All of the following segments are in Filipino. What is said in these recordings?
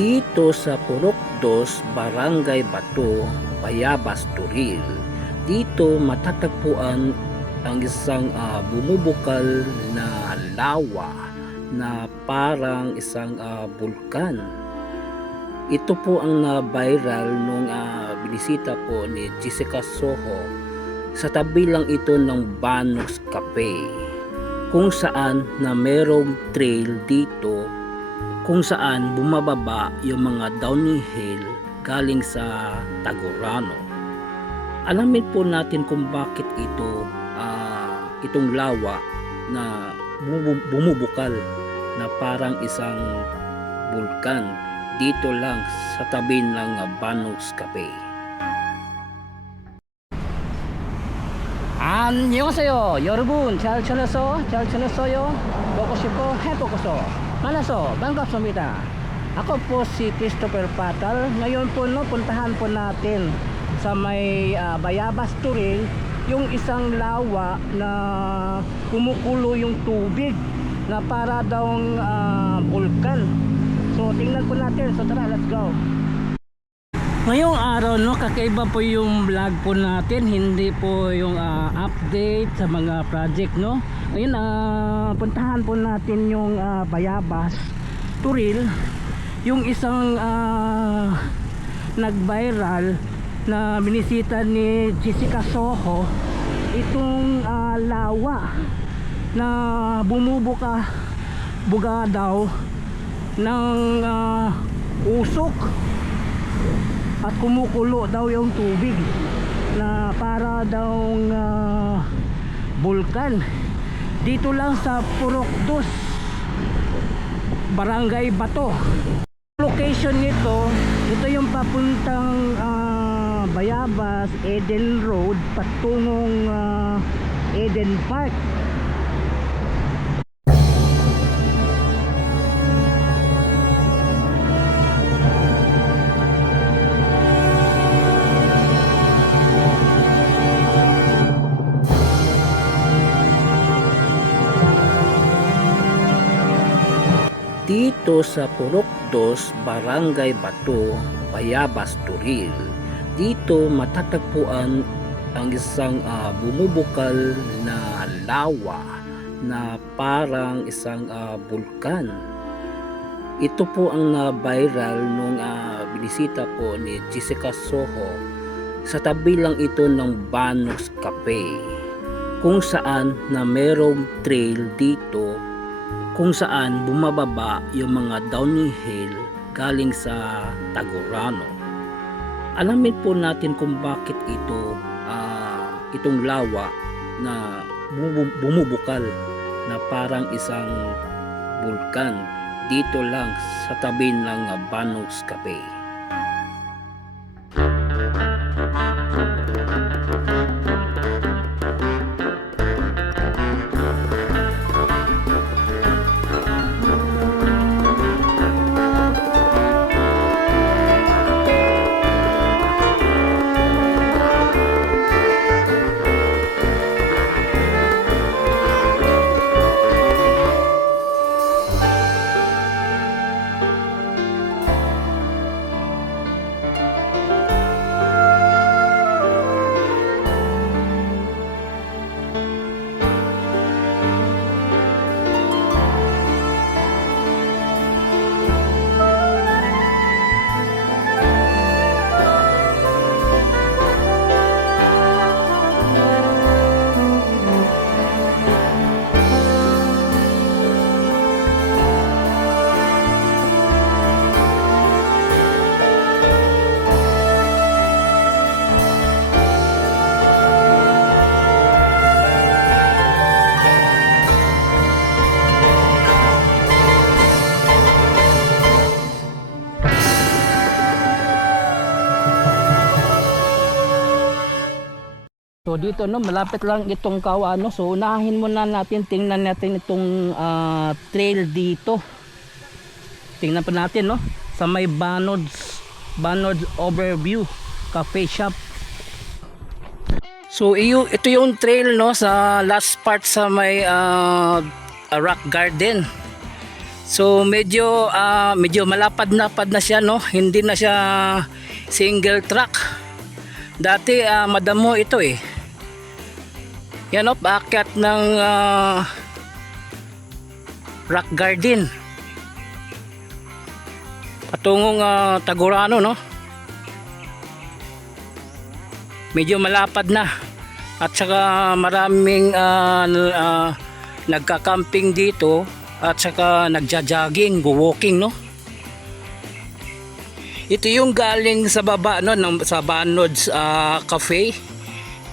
Dito sa Purok 2, Barangay Bato, Bayabas, Turil. Dito matatagpuan ang isang bumubukal na lawa na parang isang bulkan. Ito po ang na-viral nung binisita po ni Jessica Soho. Sa tabi lang ito ng Banos Cafe, kung saan na merong trail dito kung saan bumababa yung mga downhill galing sa Tagurano. Alamin po natin kung bakit itong lawa na bumubukal na parang isang bulkan dito lang sa tabi ng Banos Cafe. 안녕하세요 여러분, 잘 지냈어요? 보고 싶고 해보고서 만나서 반갑습니다. Ako po si Christopher Patal. Ngayon po puntahan po natin sa may Bayabas, Turil, yung isang lawa na kumukulo yung tubig na para daw bulkan. So tingnan po natin. So tara, let's go. Ngayong araw kakaiba po yung vlog po natin, hindi po yung update sa mga project Ngayon puntahan po natin yung Bayabas, Turil, yung isang nag-viral na binisita ni Jessica Soho, itong lawa na bumubuga daw ng usok at kumukulo daw yung tubig na para daw bulkan dito lang sa Purok 2, Barangay Bato. Location nito, ito yung papuntang Bayabas, Eden Road patungong Eden Park. Dito sa Purok 2, Barangay Bato, Bayabas, Turil. Dito matatagpuan ang isang bumubukal na lawa na parang isang bulkan. Ito po ang na-viral nung binisita po ni Jessica Soho. Sa tabi lang ito ng Banos Cafe, kung saan na merong trail dito kung saan bumababa yung mga downhill galing sa Tagurano. Alamin po natin kung bakit itong lawa na bumubukal na parang isang bulkan dito lang sa tabi ng Banos Cafe. So dito malapit lang itong Kawano. So unahin muna natin, tingnan natin itong trail dito. Tingnan pa natin sa may Banods Overview Cafe Shop. So ito yung trail sa last part sa may rock garden. So medyo malapad-napad na siya, no? Hindi na siya single track. Dati madamo ito eh. Yan, no, paakyat ng rock garden patungong Tagurano, no? Medyo malapad na at saka maraming nagka-camping dito at saka nagja-jogging, go-walking, no? Ito yung galing sa baba, no, sa Banods Cafe.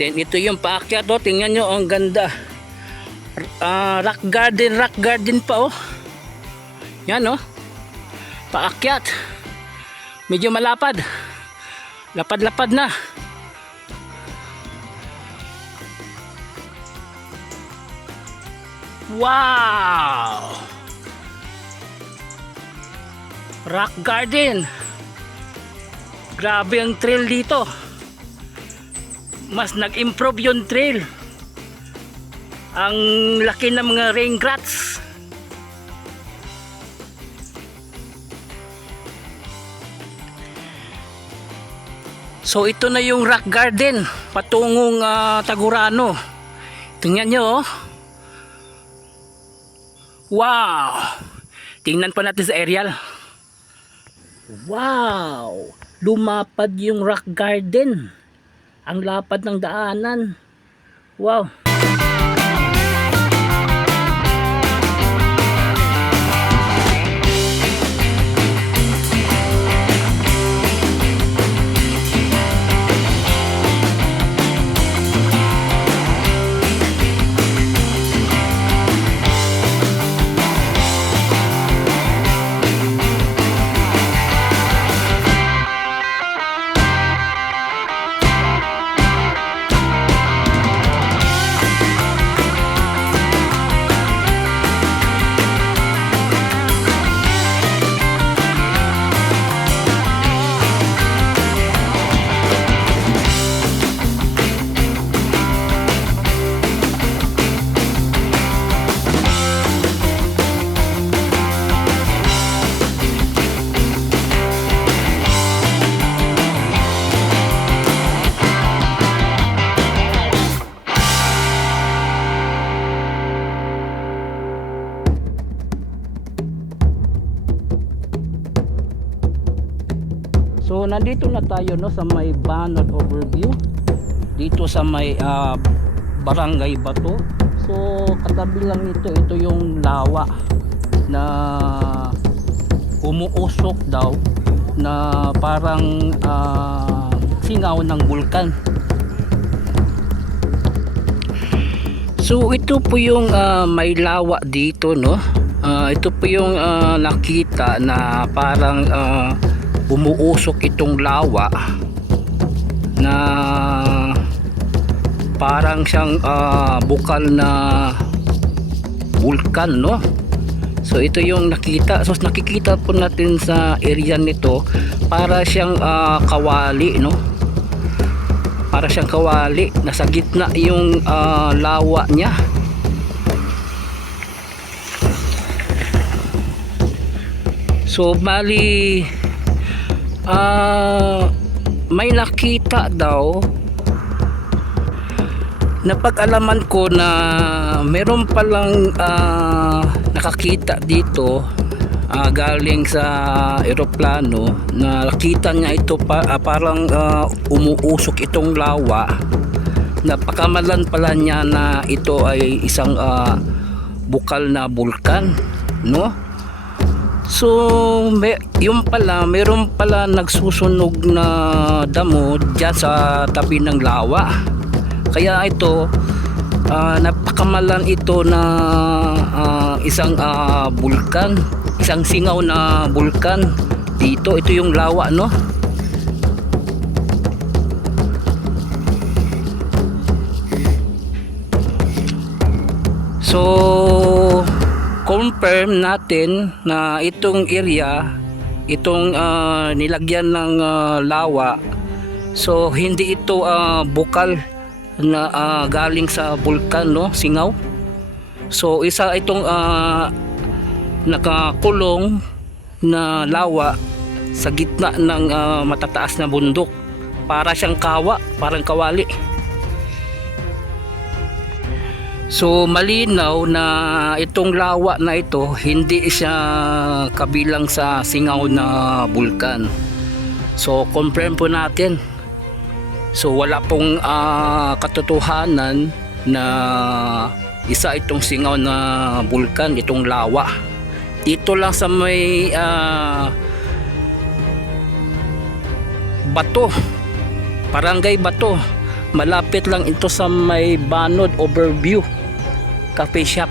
Then ito yung paakyat, oh. Tingnan nyo, ang ganda. Rock garden pa, oh. Yan, oh. Paakyat. Medyo malapad. Lapad-lapad na. Wow! Rock garden. Grabe ang trail dito. Mas nag-improve yung trail. Ang laki ng mga rain grass. So ito na yung rock garden patungong Tagurano. Tingnan nyo, oh. Wow! Tingnan pa natin sa aerial. Wow! Lumapad yung rock garden. Ang lapad ng daanan. Wow! So nandito na tayo, no, sa may Banod overview dito sa may Barangay Bato. So katabi lang ito yung lawa na umuusok daw na parang singaw ng bulkan. So ito po yung may lawa dito, no. Ito po yung nakita na parang umuusok itong lawa na parang siyang bukal na bulkan, no. So ito yung nakita. So nakikita po natin sa area nito para siyang kawali, no. Para siyang kawali, nasa gitna yung lawa niya. So bali may nakita daw, napag-alaman ko na meron palang nakakita dito galing sa eroplano, na nakita niya ito parang umuusok itong lawa. Napakamalan pala niya na ito ay isang bukal na bulkan, no. So yung pala, meron pala nagsusunog na damo dyan sa tabi ng lawa. Kaya ito napakamalan ito na isang bulkan, isang singaw na bulkan dito. Ito yung lawa, no. So confirm natin na itong area, itong nilagyan ng lawa, so hindi ito bukal na galing sa bulkan, no, singaw. So isa itong nakakulong na lawa sa gitna ng matataas na bundok. Para siyang kawa, parang kawali. So malinaw na itong lawa na ito hindi siya kabilang sa singaw na bulkan. So confirm po natin. So wala pong katotohanan na isa itong singaw na bulkan, itong lawa. Ito lang sa may Bato, Barangay Bato. Malapit lang ito sa may Banod Overview Cafe Shop.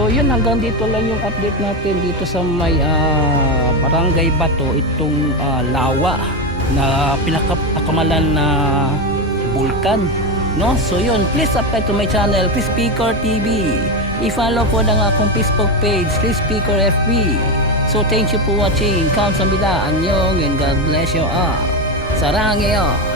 So yun, hanggang dito lang yung update natin dito sa may Barangay Bato, itong lawa na pinakamalan na bulkan, no? So yun, please subscribe to my channel, Chris Picor TV. I-follow po ng akong Facebook page, Chris Picor FB. So thank you for watching. Kamsahamnida, annyeong, and God bless you all. Saranghae.